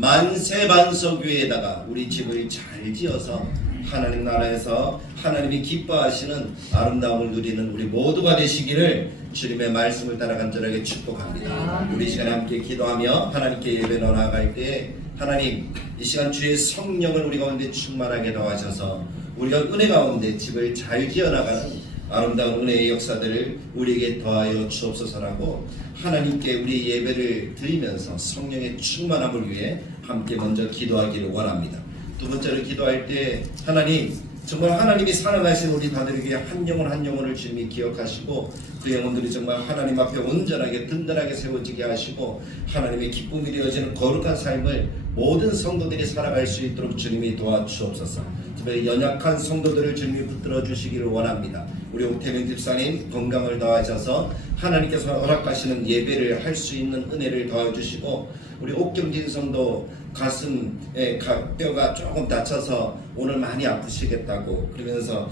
만세반석교회에다가 우리 집을 잘 지어서 하나님 나라에서 하나님이 기뻐하시는 아름다움을 누리는 우리 모두가 되시기를 주님의 말씀을 따라 간절하게 축복합니다. 우리 시간에 함께 기도하며 하나님께 예배 나아갈 때 하나님 이 시간 주의 성령을 우리 가운데 충만하게 더하셔서 우리가 은혜 가운데 집을 잘 지어나가는 아름다운 은혜의 역사들을 우리에게 더하여 주옵소서라고 하나님께 우리 예배를 드리면서 성령의 충만함을 위해 함께 먼저 기도하기를 원합니다. 두 번째로 기도할 때 하나님 정말 하나님이 사랑하신 우리 다들에게 한 영혼 한 영혼을 주님이 기억하시고 그 영혼들이 정말 하나님 앞에 온전하게 든든하게 세워지게 하시고 하나님의 기쁨이 되어지는 거룩한 삶을 모든 성도들이 살아갈 수 있도록 주님이 도와주옵소서. 특별히 연약한 성도들을 주님이 붙들어 주시기를 원합니다. 우리 옥태명 집사님 건강을 더하셔서 하나님께서 허락하시는 예배를 할 수 있는 은혜를 더해주시고 우리 옥경진 성도 가슴에 뼈가 조금 다쳐서 오늘 많이 아프시겠다고 그러면서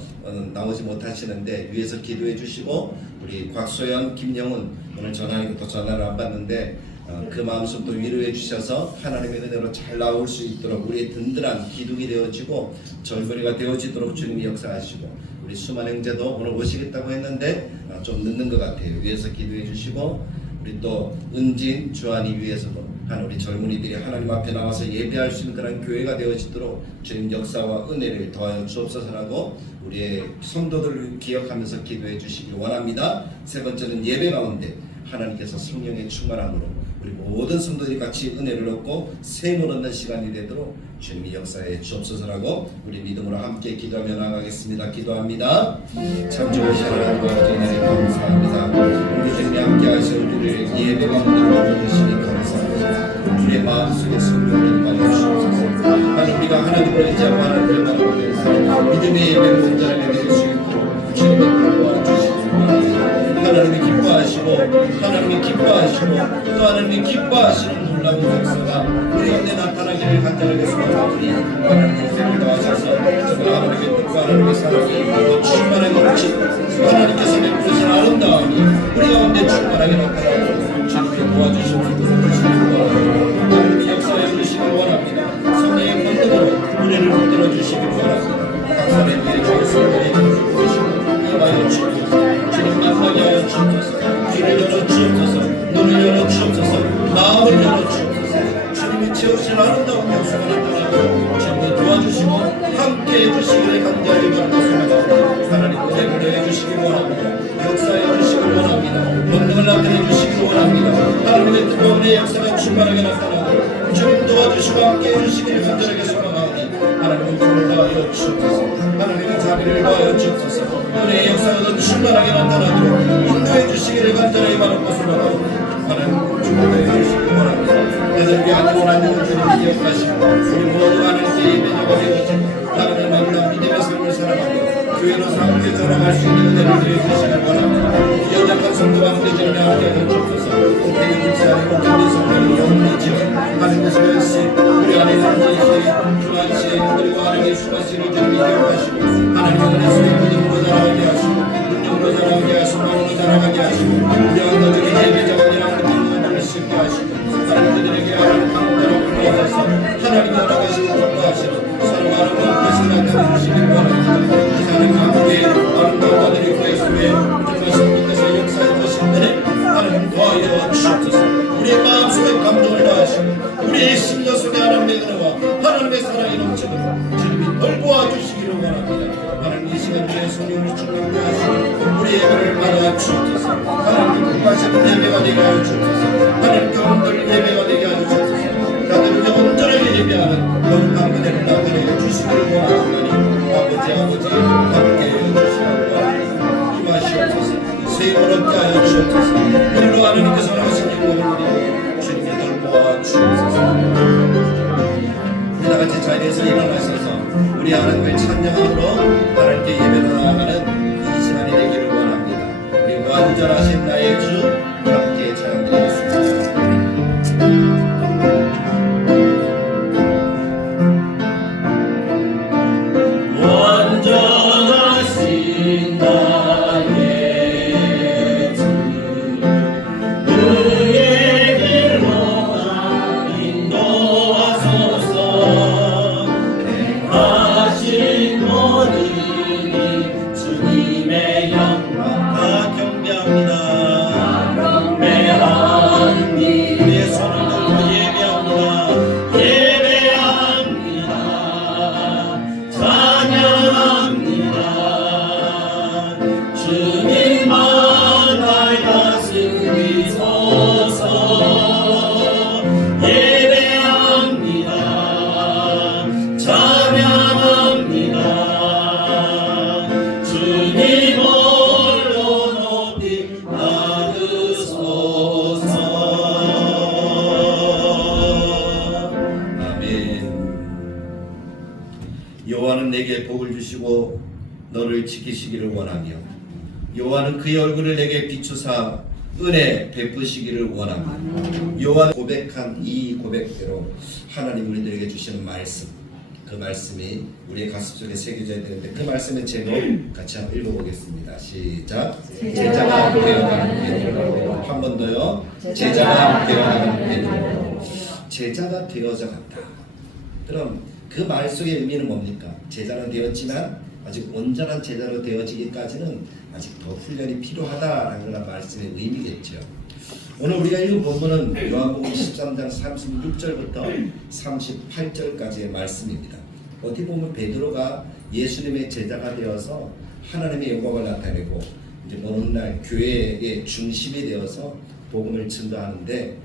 나오지 못하시는데 위에서 기도해 주시고 우리 곽소연, 김영훈 오늘 전화니까 또 전화를 안 받는데 그 마음속도 위로해 주셔서 하나님의 은혜로 잘 나올 수 있도록 우리의 든든한 기둥이 되어지고 절거리가 되어지도록 주님이 역사하시고 우리 수만 형제도 오늘 오시겠다고 했는데 좀 늦는 것 같아요. 위에서 기도해 주시고 우리 또 은진, 주한이 위에서도 우리 젊은이들이 하나님 앞에 나와서 예배할 수 있는 그런 교회가 되어지도록 주님 역사와 은혜를 더하여 주옵소서라고 우리의 성도들을 기억하면서 기도해 주시길 원합니다. 세 번째는 예배 가운데 하나님께서 성령의 충만함으로 우리 모든 성도들이 같이 은혜를 얻고 샘을 얻는 시간이 되도록 주님이 역사해 주옵소서라고 우리 믿음으로 함께 기도하며 나가겠습니다. 기도합니다. 참 좋으신 하나님 아버지 은혜를 감사합니다. 우리 주님이 함께 하신 우리를 예배 가운데 모여주시니 감사합니다. 우리의 마음속에 성령을 임하여 주옵소서. 하나님 우리가 하나님을 의지하고 하나님을 바라보면서 믿음의 예배를 온전하게 드릴 수 있도록 주님이 도와주시기 바랍니다. 하나님이 기뻐하시고 또 하나님이 기뻐하시는 놀라운 역사가 우리 가운데 나타나기를 간절하게 소원하오니 하나님의 은혜를 더하셔서 하나님의 뜻과 하나님의 사랑이 충만하게 넘치고 하나님께서 베푸신 아름다움이 우리 가운데 충만하게 나타나도록 주님께 도와주시옵소서. 하나님이 역사해 주시길 원합니다. 성령의 권능으로 은혜를 붙들어 주시길 원합니다. 각사의 미래 교회에서 보시고 임하여 주옵소서. 주님 만나게 하여 주옵소서. 귀를 열어 주옵소서. 눈을 열어 주옵소서. 마음을 열어 주옵소서. 주님이 채우신 아름다운 역사가 나타나고 주님이 도와주시고 함께 해주시기를 간절히 바라옵소서. 하나님 은혜를 해주시길 원합니다. 역사해 주시길 원합니다. 권능을 나타내 주시길 원합니다. 하나님의 뜨거운 역사가 충만하게 나타나고 주님 도와주시고 함께 해주시기를 간절하게 소망하오니 하나님은 불을 더하여 주옵소서. 하나님의 자비를 더하여 주옵소서. 은혜의 역사가 충만하게 나타나도록 인도해 주시기를 간절하게 바라옵고 소망하오니 하나님 축복해 주시길 원합니다. 내들에게 아니고 아니고 주님이 기억하시고 우리 모두 하나님께 예배자가 되어지고 하나님의 만남 믿음의 삶을 살아가며 교회로서 함께 전화할 수 있는 은혜를 드려주시길 원합니다. 연약한 성도와 함께 전화하게 하여 주옵소서. 옥태경 집사님, 옥태경 성도님 영혼의 지원 하나님께서 멸시 우리 안에 성도이시 주한씨 그리고 하나님의 수고하시를 주님이 기억하시고 하나님의 은혜 속에 믿음으로 자라가게 하시고 능력으로 자라가게 하시고 마음으로 자라가게 하시고 우리 언더들이 예배자가 되라 하나님을 싣게 하시고 하나님들에게 하나님 강대로 불러서 하나님의 나라가시고 축복하시고 사랑하는 것을 나타내주시길 원합니다. 하나님 함께 아름다운 아들의 교회 속에 정말 성령께서 역사해 주신 은혜 하나님 도와여 주옵소서. 우리의 마음속에 감동을 더하시고 우리의 심령 속에 하나님의 은혜와 하나님의 사랑이 넘치도록 주님이 넓어와 주시기를 원합니다. 하나님 이 시간 주의 성령을 충만케 하시고 우리 예배를 받아 주옵소서. 하나님 기뻐하시는 예배가 되게 하여 주옵소서. 하나님 교훈들 예배가 되게 하여 주옵소서. 다들 온전하게 예배하는 거룩한 은혜를 나타내 주시기를 원하오니 아버지 함께 해주시기 바랍니다. 임하시옵소서. 세임을 얻게 하여 주옵소서. 우리로 하나님께서 하신 영광을 주님께 돌보아 주옵소서. 우리 다같이 자리에서 일어나셔서 우리 하나님을 찬양함으로 하나님께 예배로 나아가는 이 시간이 되기를 원합니다. 우리 완전하신 나의 주 함께 찬양드리겠습니다. 인도하사 여호와는 내게 복을 주시고 너를 지키시기를 원하며 여호와는 그의 얼굴을 내게 비추사 은혜 베푸시기를 원하며 여호와 고백한 이 고백대로 하나님 우리들에게 주시는 말씀, 그 말씀이 우리의 가슴속에 새겨져야 되는데 그 말씀의 제목 같이 한번 읽어보겠습니다. 시작. 제자가 되어가는 베드로. 한 번 더요. 제자가 되어가는 베드로. 제자가 되어져 간다. 그럼 그 말 속의 의미는 뭡니까? 제자는 되었지만 아직 온전한 제자로 되어지기까지는 아직 더 훈련이 필요하다라는 그런 말씀의 의미겠죠. 오늘 우리가 읽은 본문은 요한복음 13장 36절부터 38절까지의 말씀입니다. 어떻게 보면 베드로가 예수님의 제자가 되어서 하나님의 영광을 나타내고 이제 어느 날 교회의 중심이 되어서 복음을 전도하는데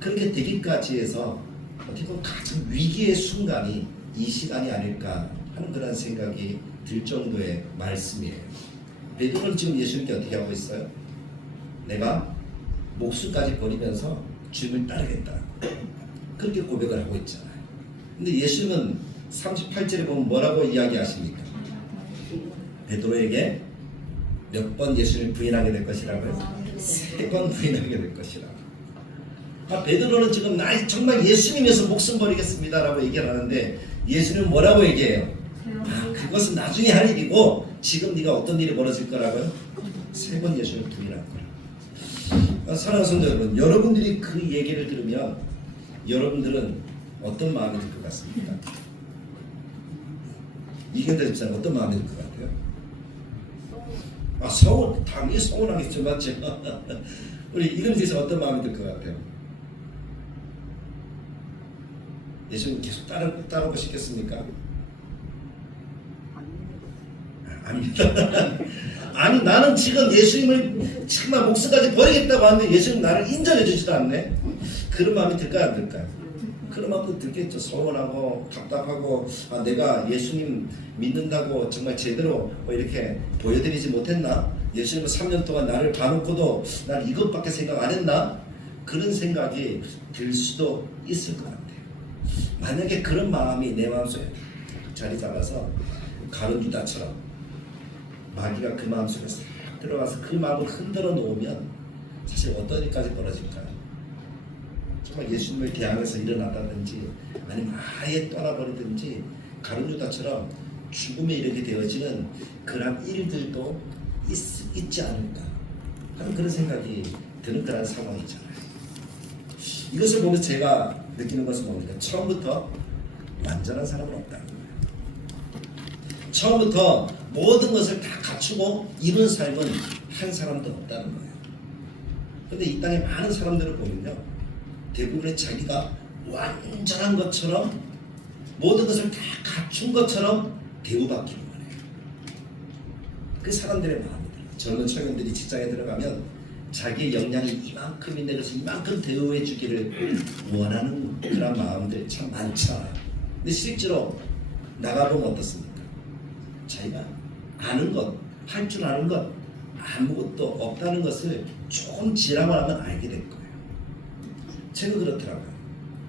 그렇게 되기까지 해서 어떻게 보면 가장 위기의 순간이 이 시간이 아닐까 하는 그런 생각이 들 정도의 말씀이에요. 베드로는 지금 예수님께 어떻게 하고 있어요? 내가 목숨까지 버리면서 주님을 따르겠다. 그렇게 고백을 하고 있잖아요. 근데 예수님은 38절에 보면 뭐라고 이야기하십니까? 베드로에게 몇 번 예수님을 부인하게 될 것이라고요? 3번 부인하게 될 것이라고. 베드로는 지금 나 정말 예수님 위해서 목숨 버리겠습니다라고 얘기를 하는데 예수님은 뭐라고 얘기해요? 그것은 나중에 할 일이고 지금 네가 어떤 일이 벌어질 거라고요? 3번 예수님을 부인할 거라고. 사랑하는 성도 여러분, 여러분들이 그 얘기를 들으면 여러분들은 어떤 마음이 들 것 같습니까? 이경자 집사님 어떤 마음이 들 것 같아요? 서운, 당연히 서운하겠죠, 맞죠? 우리 이경자 집사 어떤 마음이 들 것 같아요? 예수님 계속 따르고 싶겠습니까? 아닙니다. 아니 나는 지금 예수님을 정말 목숨까지 버리겠다고 하는데 예수님 나를 인정해 주지도 않네. 그런 마음이 들까요 안 들까요? 그런 마음도 들겠죠. 서운하고 답답하고 내가 예수님 믿는다고 정말 제대로 이렇게 보여드리지 못했나? 예수님은 3년 동안 나를 봐놓고도 난 이것밖에 생각 안 했나? 그런 생각이 들 수도 있을 것 같아요. 만약에 그런 마음이 내 마음속에 자리 잡아서 가룟 유다처럼 마귀가 그 마음속에 싹 들어가서 그 마음을 흔들어 놓으면 사실 어떤 일까지 벌어질까요? 정말 예수님을 대항해서 일어났다든지 아니면 아예 떠나버리든지 가룟 유다처럼 죽음에 이르게 되어지는 그런 일들도 있지 않을까 하는 그런 생각이 드는 그런 상황이잖아요. 이것을 보면서 제가 느끼는 것은 뭡니까? 처음부터 완전한 사람은 없다는 거예요. 처음부터 모든 것을 다 갖추고 이룬 삶은 한 사람도 없다는 거예요. 그런데 이 땅에 많은 사람들을 보면요, 대부분의 자기가 완전한 것처럼 모든 것을 다 갖춘 것처럼 대우받기를 원해요. 그 사람들의 마음이에요. 젊은 청년들이 직장에 들어가면 자기의 역량이 이만큼인데 그래서 이만큼 대우해 주기를 원하는 그런 마음들 참 많잖아요. 근데 실제로 나가보면 어떻습니까? 자기가 아는 것, 할 줄 아는 것 아무것도 없다는 것을 조금 지나고 나면 알게 될 거예요. 제가 그렇더라고요.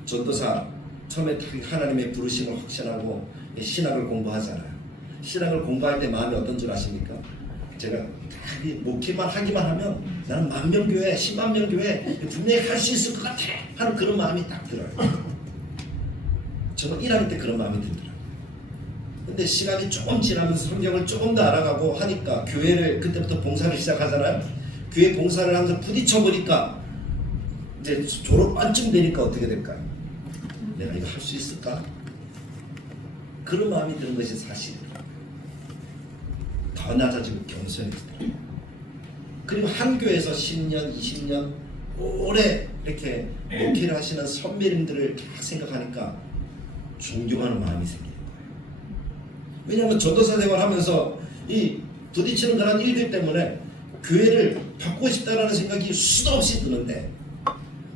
전도사 처음에 하나님의 부르심을 확신하고 신학을 공부하잖아요. 신학을 공부할 때 마음이 어떤 줄 아십니까? 제가 목회만 하기만 하면 나는 10,000명 교회, 100,000명 교회 분명히 할 수 있을 것 같아 하는 그런 마음이 딱 들어요. 저는 1학년 때 그런 마음이 들더라고요. 근데 시간이 조금 지나면서 성경을 조금 더 알아가고 하니까 교회를 그때부터 봉사를 시작하잖아요. 교회 봉사를 하면서 부딪혀 보니까 이제 졸업 반쯤 되니까 어떻게 될까요? 내가 이거 할 수 있을까? 그런 마음이 드는 것이 사실이에요. 더 낮아지고 겸손해지더라고요. 그리고 한 교회에서 10년, 20년 오래 이렇게 목회를 하시는 선배님들을 다 생각하니까 존경하는 마음이 생겨요. 왜냐하면 전도사 생활하면서 이 부딪히는 그런 일들 때문에 교회를 바꾸고 싶다라는 생각이 수도 없이 드는데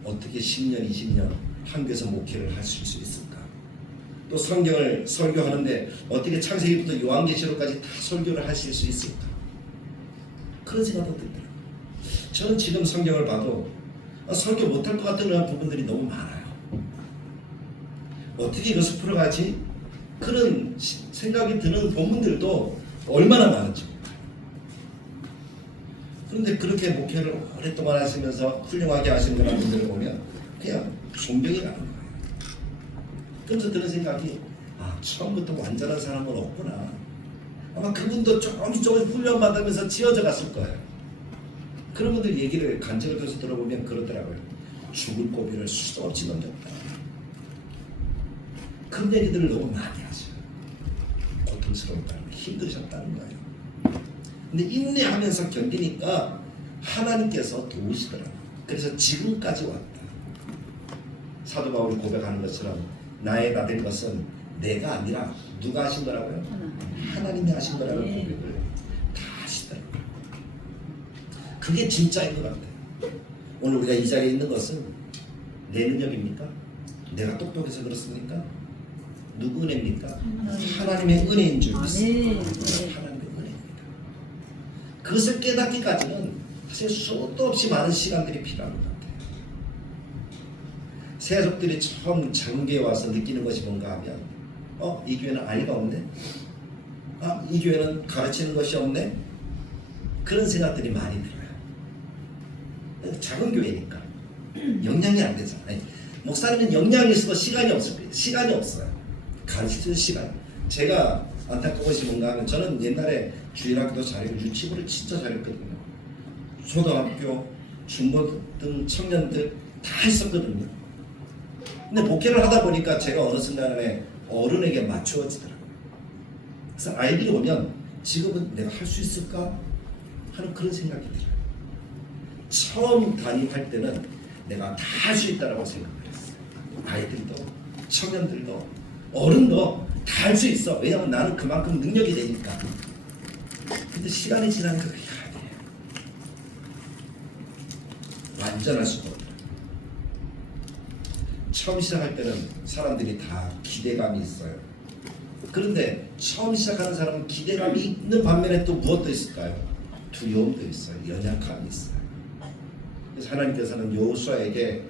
어떻게 10년, 20년 한 교회에서 목회를 하실 수 있을까? 또 성경을 설교하는데 어떻게 창세기부터 요한계시록까지 다 설교를 하실 수 있을까? 그런 생각도 들더라고요. 저는 지금 성경을 봐도 설교 못할 것 같은 그런 부분들이 너무 많아요. 어떻게 이것을 풀어가지? 그런 생각이 드는 본문들도 얼마나 많은지. 그런데 그렇게 목회를 오랫동안 하시면서 훌륭하게 하시는 그런 분들을 보면 그냥 존경이 가는 거예요. 그래서 드는 생각이 처음부터 완전한 사람은 없구나. 아마 그분도 조금씩 훈련받으면서 지어져 갔을 거예요. 그런 분들 얘기를 간증을 통해서 들어보면 그러더라고요. 죽을 고비를 수도 없이 넘겼다. 그런 얘기들을 너무 많이 하셔요. 고통스러웠다는 거, 힘드셨다는 거예요. 근데 인내하면서 견디니까 하나님께서 도우시더라고요. 그래서 지금까지 왔다. 사도 바울이 고백하는 것처럼 나의 나 된 것은 내가 아니라 누가 하신 거라고요? 하나님이 하신 거라는 고백을 다 하시더라고요. 그게 진짜인 것 같아요. 오늘 우리가 이 자리에 있는 것은 내 능력입니까? 내가 똑똑해서 그렇습니까? 누구 은혜입니까? 하나님의 은혜인 줄 믿습니다. 하나님의 은혜입니다. 그것을 깨닫기까지는 사실 수도 없이 많은 시간들이 필요한 것 같아요. 세속들이 처음 장교에 와서 느끼는 것이 뭔가 하면 이 교회는 아이가 없네? 이 교회는 가르치는 것이 없네? 그런 생각들이 많이 들어요. 작은 교회니까 영향이 안 되잖아요. 목사님은 영향이 있어도 시간이 없을 거예요. 시간이 없어요. 가르치는 시간. 제가 안타까운 것이 뭔가 하면 저는 옛날에 주일학교도 잘했고 유치부를 진짜 잘했거든요. 초등학교, 중고등 청년들 다 했었거든요. 근데 목회를 하다 보니까 제가 어느 순간에 어른에게 맞추어지더라고요. 그래서 아이들이 오면 지금은 내가 할 수 있을까 하는 그런 생각이 들어요. 처음 담임할 때는 내가 다 할 수 있다라고 생각을 했어요. 아이들도 청년들도 어른도 다 할 수 있어. 왜냐하면 나는 그만큼 능력이 되니까. 근데 시간이 지나니까 그게 아니에요. 완전할 수가 없어요. 처음 시작할 때는 사람들이 다 기대감이 있어요. 그런데 처음 시작하는 사람은 기대감이 있는 반면에 또 무엇도 있을까요? 두려움도 있어요. 연약함이 있어요. 그래서 하나님께서는 여호수아에게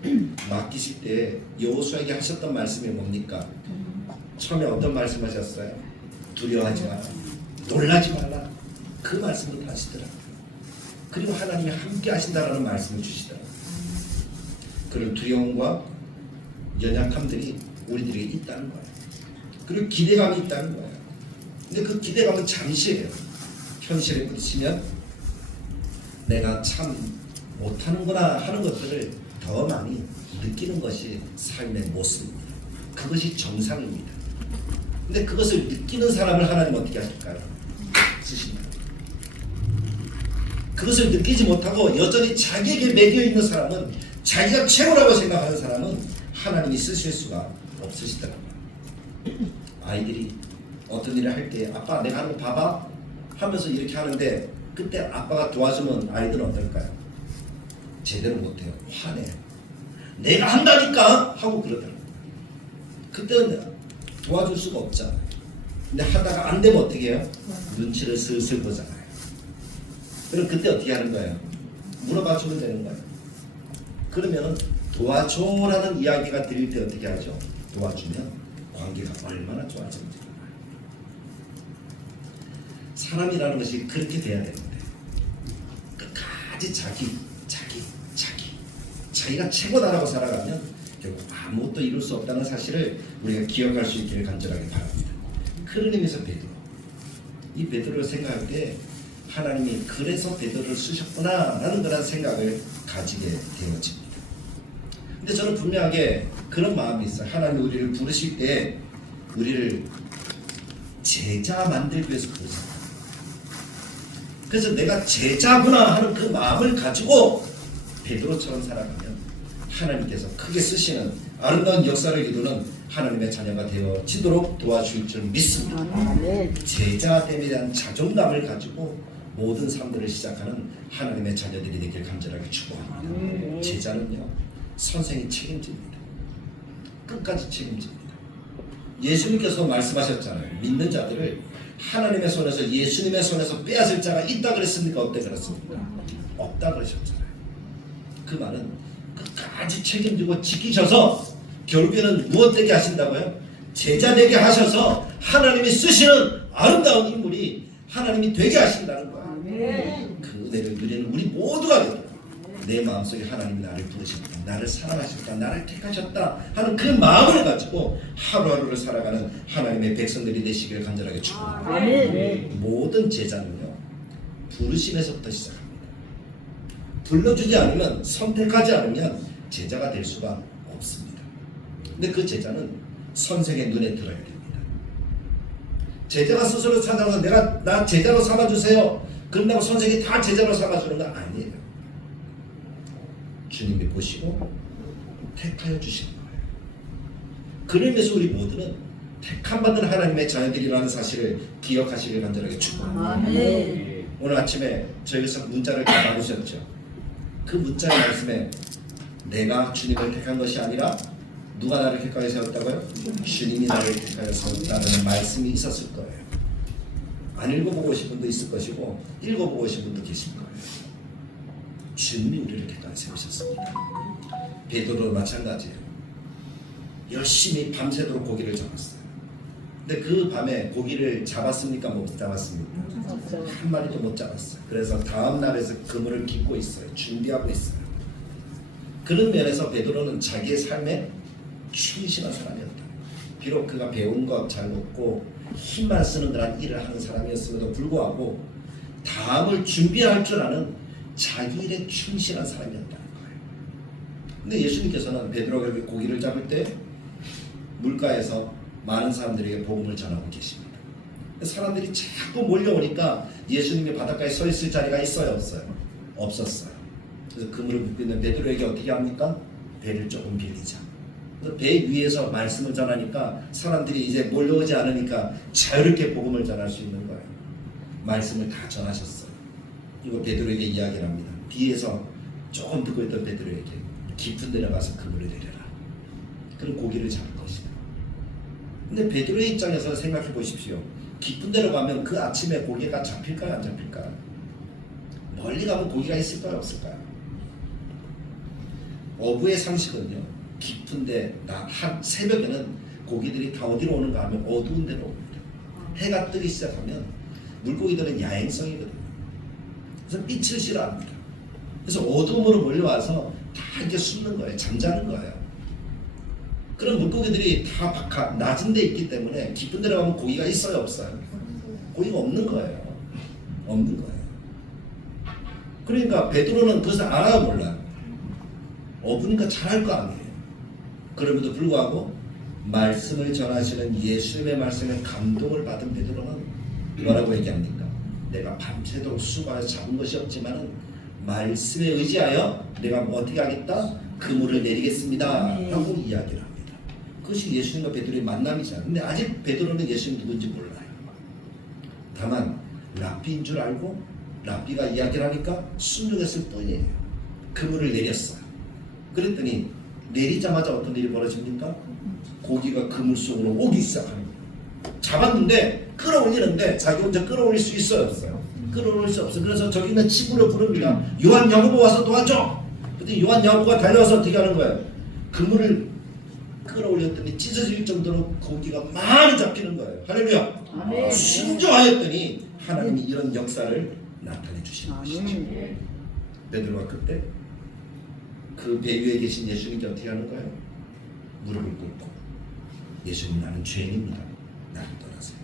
맡기실 때 여호수아에게 하셨던 말씀이 뭡니까? 처음에 어떤 말씀하셨어요? 두려워하지 마라. 놀라지 말라. 그 말씀을 하시더라고요. 그리고 하나님이 함께 하신다라는 말씀을 주시더라고요. 그런 두려움과 연약함들이 우리들에게 있다는 거예요. 그리고 기대감이 있다는 거예요. 근데 그 기대감은 잠시예요. 현실에 부딪히면 내가 참 못하는구나 하는 것들을 더 많이 느끼는 것이 삶의 모습입니다. 그것이 정상입니다. 근데 그것을 느끼는 사람을 하나님 어떻게 하실까요? 쓰십니다. 그것을 느끼지 못하고 여전히 자기에게 매겨 있는 사람은, 자기가 최고라고 생각하는 사람은 하나님이 쓰실 수가 없으시더라고요. 아이들이 어떤 일을 할 때 아빠 내가 하는 거 봐봐 하면서 이렇게 하는데 그때 아빠가 도와주면 아이들은 어떨까요? 제대로 못해요. 화내요. 내가 한다니까 하고 그러더라고요. 그때는 도와줄 수가 없잖아요. 근데 하다가 안 되면 어떻게 해요? 눈치를 슬슬 보잖아요. 그럼 그때 어떻게 하는 거예요? 물어봐 주면 되는 거예요. 그러면 도와줘라는 이야기가 들릴 때 어떻게 하죠? 도와주면 관계가 얼마나 좋아지는지. 사람이라는 것이 그렇게 돼야 되는데 끝까지 자기가 최고다라고 살아가면 결국 아무것도 이룰 수 없다는 사실을 우리가 기억할 수 있기를 간절하게 바랍니다. 그런 의미에서 베드로, 이 베드로를 생각할 때 하나님이 그래서 베드로를 쓰셨구나 라는 그런 생각을 가지게 되어집니다. 근데 저는 분명하게 그런 마음이 있어요. 하나님 우리를 부르실 때 우리를 제자 만들기 위해서 부르셨다. 그래서 내가 제자구나 하는 그 마음을 가지고 베드로처럼 살아가면 하나님께서 크게 쓰시는 아름다운 역사를 이루는 하나님의 자녀가 되어지도록 도와줄 줄 믿습니다. 제자됨에 대한 자존감을 가지고 모든 삶들을 시작하는 하나님의 자녀들이 되길 간절하게 축복합니다. 제자는요, 선생이 책임집니다. 끝까지 책임집니다. 예수님께서 말씀하셨잖아요. 믿는 자들을 하나님의 손에서, 예수님의 손에서 빼앗을 자가 있다 그랬습니까? 없다 그랬습니까? 없다 그러셨잖아요. 그 말은 끝까지 책임지고 지키셔서 결국에는 무엇 되게 하신다고요? 제자 되게 하셔서 하나님이 쓰시는 아름다운 인물이 하나님이 되게 하신다는 거예요. 그 은혜를 누리는 우리 모두가 되고 내 마음속에 하나님이 나를 부르셨다, 나를 사랑하셨다, 나를 택하셨다 하는 그 마음을 가지고 하루하루를 살아가는 하나님의 백성들이 되시기를 간절하게 축복합니다. 모든 제자는요 부르심에서부터 시작합니다. 불러주지 않으면, 선택하지 않으면 제자가 될 수가 없습니다. 근데 그 제자는 선생의 눈에 들어야 됩니다. 제자가 스스로 찾아와서 나 제자로 삼아주세요 그런다고 선생이 다 제자로 삼아주는 건 아니에요. 주님이 보시고 택하여 주시는 거예요. 그러면서 우리 모두는 택함받은 하나님의 자녀들이라는 사실을 기억하시길 간절하게 축복합니다. 오늘 아침에 저희에서 문자를 다 나누셨죠. 그 문자의 말씀에 내가 주님을 택한 것이 아니라 누가 나를 택하여 세웠다고요? 주님이 나를 택하여 세웠다는 말씀이 있었을 거예요. 안 읽어보고 오신 분도 있을 것이고 읽어보고 오신 분도 계실 거예요. 주님이 우리를 택하여 세우셨습니다. 베드로도 마찬가지예요. 열심히 밤새도록 고기를 잡았어요. 근데 그 밤에 고기를 잡았습니까? 못 잡았습니까? 한 마리도 못 잡았어요. 그래서 다음 날에서 그물을 깃고 있어요. 준비하고 있어요. 그런 면에서 베드로는 자기의 삶에 충실한 사람이었다. 비록 그가 배운 것 잘 먹고 힘만 쓰는 그런 일을 하는 사람이었음에도 불구하고 다음을 준비할 줄 아는 자기 일에 충실한 사람이었다는 거예요. 근데 예수님께서는 베드로가 그렇게 고기를 잡을 때 물가에서 많은 사람들에게 복음을 전하고 계십니다. 사람들이 자꾸 몰려오니까 예수님이 바닷가에 서 있을 자리가 있어요, 없어요? 없었어요. 그래서 그물을 묶고 있는 베드로에게 어떻게 합니까? 배를 조금 빌리자. 배 위에서 말씀을 전하니까 사람들이 이제 몰려오지 않으니까 자유롭게 복음을 전할 수 있는 거예요. 말씀을 다 전하셨어요. 이거 베드로에게 이야기를 합니다. 뒤에서 조금 듣고 있던 베드로에게 깊은 데로 가서 그물을 내려라. 그럼 고기를 잡을 것이다. 근데 베드로의 입장에서 생각해 보십시오. 깊은 데로 가면 그 아침에 고기가 잡힐까요, 안 잡힐까요? 멀리 가면 고기가 있을까요, 없을까요? 어부의 상식은요, 깊은데 한 새벽에는 고기들이 다 어디로 오는가 하면 어두운 데로 옵니다. 해가 뜨기 시작하면 물고기들은 야행성이거든요. 그래서 빛을 싫어합니다. 그래서 어둠으로 몰려와서 다 이렇게 숨는 거예요. 잠자는 거예요. 그런 물고기들이 다 낮은 데 있기 때문에 깊은 데로 가면 고기가 있어요, 없어요? 고기가 없는 거예요. 없는 거예요. 그러니까 베드로는 그것을 알아야 몰라요. 어부니까 잘할 거 아니에요. 그럼에도 불구하고 말씀을 전하시는 예수님의 말씀에 감동을 받은 베드로는 뭐라고 얘기합니까? 내가 밤새도록 수고해서 잡은 것이 없지만 말씀에 의지하여 내가 어떻게 하겠다? 그물을 내리겠습니다 하고 이야기를 합니다. 그것이 예수님과 베드로의 만남이잖아요. 근데 아직 베드로는 예수님 누군지 몰라요. 다만 랍비인 줄 알고 랍비가 이야기를 하니까 순종했을 뿐이에요. 그물을 내렸어요. 그랬더니 내리자마자 어떤 일이 벌어집니까? 고기가 그물 속으로 오기 시작합니다. 잡았는데 끌어올리는데 자기 혼자 끌어올릴 수 있어요, 없어요? 끌어올릴 수 없어요. 그래서 저기 있는 친구를 부릅니다. 요한 야고보 와서 도와줘. 근데 요한 야고보가 달려와서 어떻게 하는 거예요? 그물을 끌어올렸더니 찢어질 정도로 고기가 많이 잡히는 거예요. 할렐루야. 순종하였더니 하나님이 이런 역사를 나타내 주시는 것이죠. 베드로가 그때 그 배 위에 계신 예수님께 어떻게 하는 거예요? 무릎을 꿇고 예수님, 나는 죄인입니다. 나를 떠나세요.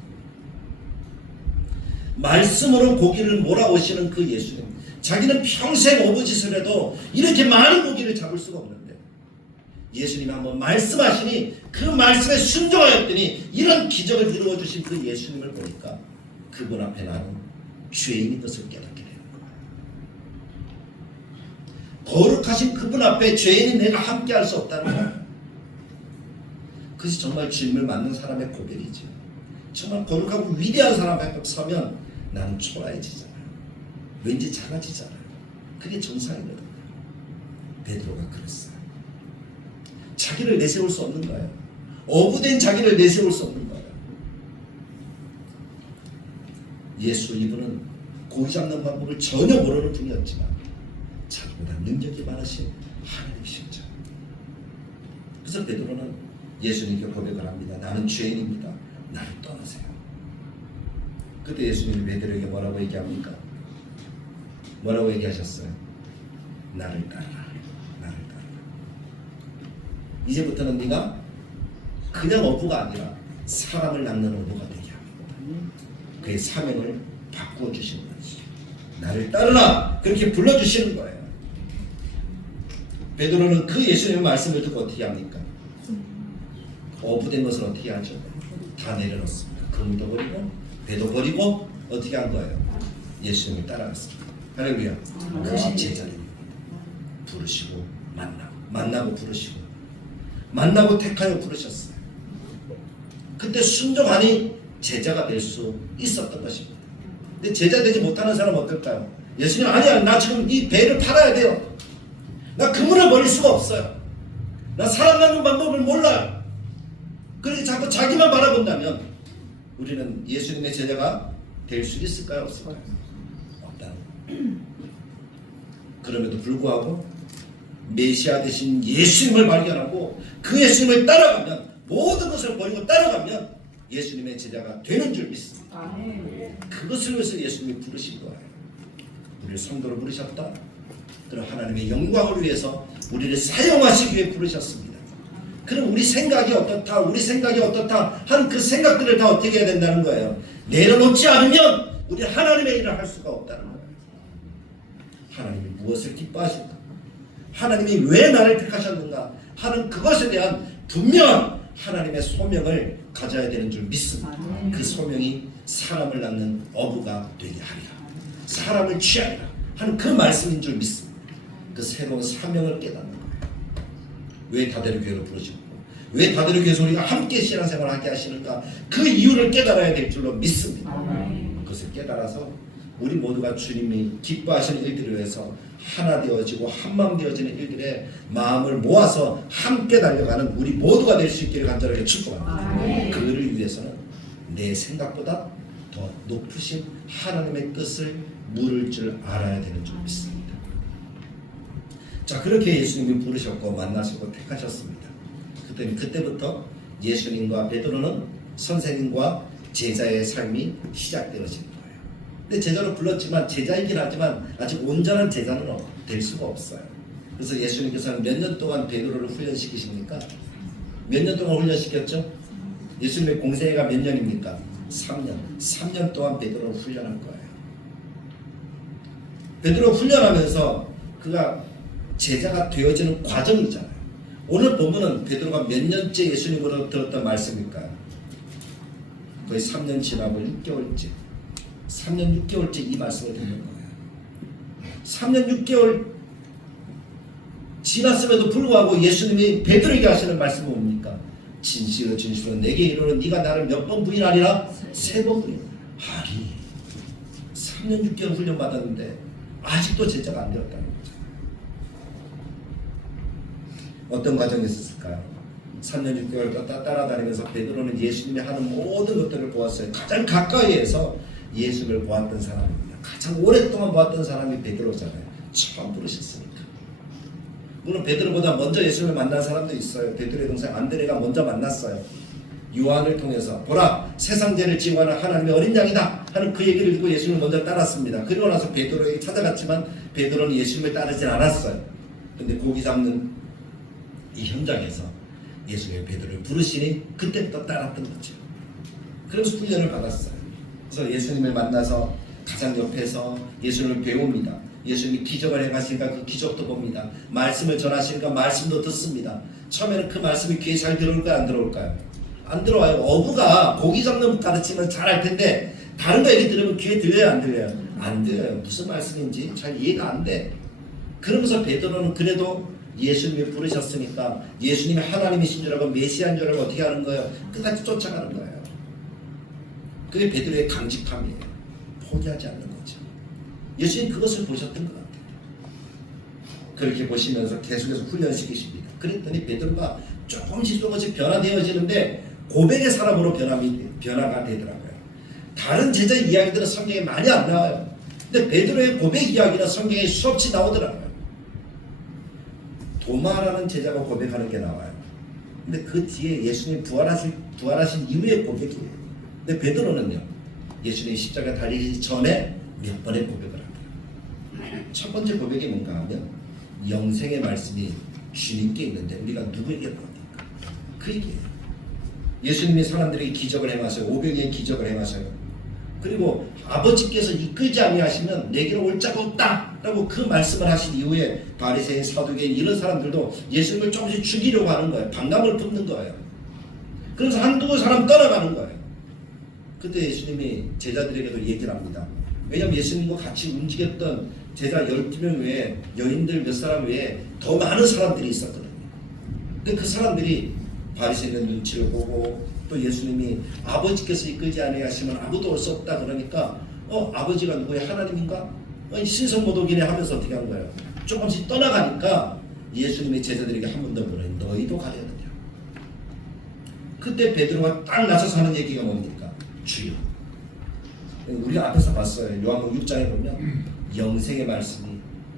말씀으로 고기를 몰아오시는 그 예수님, 자기는 평생 어부짓을 해도 이렇게 많은 고기를 잡을 수가 없는데 예수님이 한번 말씀하시니 그 말씀에 순종하였더니 이런 기적을 이루어주신 그 예수님을 보니까 그분 앞에 나는 죄인인 것을 깨닫게 되는 거예요. 거룩하신 그분 앞에 죄인인 내가 함께 할 수 없다는 거예요. 그것이 정말 주님을 만난 사람의 고백이죠. 정말 거룩하고 위대한 사람 앞에 서면 나는 초라해지잖아요. 왠지 작아지잖아요. 그게 정상이거든요. 베드로가 그랬어요. 자기를 내세울 수 없는 거예요. 어부된 자기를 내세울 수 없는 거예요. 예수, 이분은 고기 잡는 방법을 전혀 모르는 분이었지만 자기보다 능력이 많으신 하나님이셨죠. 그래서 베드로는 예수님께 고백을 합니다. 나는 죄인입니다. 나를 떠나세요. 그때 예수님이 베드로에게 뭐라고 얘기합니까? 뭐라고 얘기하셨어요? 나를 따르라. 나를 따르라. 이제부터는 네가 그냥 어부가 아니라 사람을 낚는 어부가 되게 합니다. 그의 사명을 바꾸어 주시는 거지. 나를 따르라. 그렇게 불러주시는 거예요. 베드로는 그 예수님의 말씀을 듣고 어떻게 합니까? 어부된 것을 어떻게 하죠? 다 내려놓습니다. 금도 버리고 배도 버리고 어떻게 한 거예요? 예수님을 따라갔습니다. 할렐루야. 그것이 제자입니다. 부르시고 만나고 부르시고 만나고 택하여 부르셨어요. 그때 순종하니 제자가 될 수 있었던 것입니다. 근데 제자 되지 못하는 사람은 어떨까요? 예수님 아니야, 나 지금 이 배를 팔아야 돼요. 나 그물을 버릴 수가 없어요. 나 사람 낳는 방법을 몰라요. 그렇게 자꾸 자기만 바라본다면 우리는 예수님의 제자가 될 수 있을까요? 없을까요? 없다는 거예요. 그럼에도 불구하고 메시아 되신 예수님을 발견하고 그 예수님을 따라가면, 모든 것을 버리고 따라가면 예수님의 제자가 되는 줄 믿습니다. 그것을 위해서 예수님이 부르신 거예요. 우리를 성도로 부르셨다. 그럼 하나님의 영광을 위해서 우리를 사용하시기 위해 부르셨습니다. 그럼 우리 생각이 어떻다, 우리 생각이 어떻다 하는 그 생각들을 다 어떻게 해야 된다는 거예요. 내려놓지 않으면 우리 하나님의 일을 할 수가 없다는 거예요. 하나님이 무엇을 기뻐하실까, 하나님이 왜 나를 택하셨는가 하는 그것에 대한 분명한 하나님의 소명을 가져야 되는 줄 믿습니다. 그 소명이 사람을 낳는 어부가 되게 하리라, 사람을 취하리라 하는 그 말씀인 줄 믿습니다. 그 새로운 사명을 깨닫는 거예요. 왜 다대로 교회로 부르시고 왜 다대로 교회에서 우리가 함께 신앙생활을 하게 하시는가, 그 이유를 깨달아야 될 줄로 믿습니다. 그것을 깨달아서 우리 모두가 주님이 기뻐하시는 일들을 위해서 하나 되어지고 한마음 되어지는 일들에 마음을 모아서 함께 달려가는 우리 모두가 될 수 있기를 간절하게 축복합니다. 그를 위해서는 내 생각보다 더 높으신 하나님의 뜻을 물을 줄 알아야 되는 줄 믿습니다. 자, 그렇게 예수님이 부르셨고 만나시고 택하셨습니다. 그때부터 예수님과 베드로는 선생님과 제자의 삶이 시작되어진 거예요. 근데 제자로 불렀지만, 제자이긴 하지만 아직 온전한 제자는 될 수가 없어요. 그래서 예수님께서는 몇 년 동안 베드로를 훈련시키십니까? 몇 년 동안 훈련시켰죠? 예수님의 공생애가 몇 년입니까? 3년. 3년 동안 베드로를 훈련한 거예요. 베드로 훈련하면서 그가 제자가 되어지는 과정이잖아요. 오늘 본문은 베드로가 몇 년째 예수님으로 들었던 말씀일까요? 거의 3년 지나고 6개월째. 3년 6개월째 이 말씀을 듣는 거예요. 3년 6개월 지났음에도 불구하고 예수님이 베드로에게 하시는 말씀은 뭡니까? 진실로 진실로 내게 이르노니 네가 나를 몇 번 부인하리라? 3번 부인하리. 3년 6개월 훈련 받았는데 아직도 제자가 안 되었다는 거죠. 어떤 과정이 있었을까요? 3년 6개월 따라다니면서 베드로는 예수님이 하는 모든 것들을 보았어요. 가장 가까이에서 예수를 보았던 사람입니다. 가장 오랫동안 보았던 사람이 베드로잖아요. 처음 부르셨으니까. 물론 베드로보다 먼저 예수님을 만난 사람도 있어요. 베드로의 동생 안드레가 먼저 만났어요. 요한을 통해서 보라, 세상 죄를 지고 하는 하나님의 어린 양이다 하는 그 얘기를 듣고 예수님을 먼저 따랐습니다. 그리고 나서 베드로에게 찾아갔지만 베드로는 예수님을 따르진 않았어요. 근데 고기 잡는 이 현장에서 예수님이 베드로를 부르시니 그때부터 따랐던 거죠. 그래서 훈련을 받았어요. 그래서 예수님을 만나서 가장 옆에서 예수님을 배웁니다. 예수님이 기적을 행하시니까 그 기적도 봅니다. 말씀을 전하시니까 말씀도 듣습니다. 처음에는 그 말씀이 귀에 잘 들어올까요? 안 들어올까요? 안 들어와요. 어부가 고기 잡는 가르치면 잘할 텐데 다른 거 얘기 들으면 귀에 들려요? 안 들려요? 안 들려요. 무슨 말씀인지 잘 이해가 안 돼. 그러면서 베드로는 그래도 예수님이 부르셨으니까 예수님이 하나님이신 줄 알고 메시아인 줄 알고 어떻게 하는 거예요? 끝까지 쫓아가는 거예요. 그게 베드로의 강직함이에요. 포기하지 않는 거죠. 예수님 그것을 보셨던 것 같아요. 그렇게 보시면서 계속해서 훈련시키십니다. 그랬더니 베드로가 조금씩 변화되어지는데 고백의 사람으로 변화가 되더라고요. 다른 제자 이야기들은 성경에 많이 안 나와요. 근데 베드로의 고백 이야기는 성경에 수없이 나오더라고요. 도마라는 제자가 고백하는 게 나와요. 근데 그 뒤에 예수님 부활하신 이후의 고백이에요. 근데 베드로는요, 예수님 십자가 달리기 전에 몇 번의 고백을 합니다. 첫 번째 고백이 뭔가 하면 영생의 말씀이 주님께 있는데 우리가 누구에게 받습니까? 그 얘기예요. 예수님이 사람들에게 기적을 행하세요. 500의 기적을 행하세요. 그리고 아버지께서 이끌지 아니하시면 내게로 올 자가 없다 라고 그 말씀을 하신 이후에 바리새인, 사두개인 이런 사람들도 예수님을 조금씩 죽이려고 하는 거예요. 반감을 품는 거예요. 그래서 한두 사람 떠나가는 거예요. 그때 예수님이 제자들에게도 얘기를 합니다. 왜냐하면 예수님과 같이 움직였던 제자 12명 외에 여인들 몇 사람 외에 더 많은 사람들이 있었거든요. 근데 그 사람들이 바리새인의 눈치를 보고 또 예수님이 아버지께서 이끌지 아니하시면 아무도 올 수 없다 그러니까 아버지가 누구의 하나님인가? 신성모독이네 하면서 어떻게 한 거예요? 조금씩 떠나가니까 예수님이 제자들에게 한 번 더 물어요. 너희도 가려느냐? 그때 베드로가 딱 나서서 하는 얘기가 뭡니까? 주여. 우리가 앞에서 봤어요. 요한복음 6장에 보면 영생의 말씀이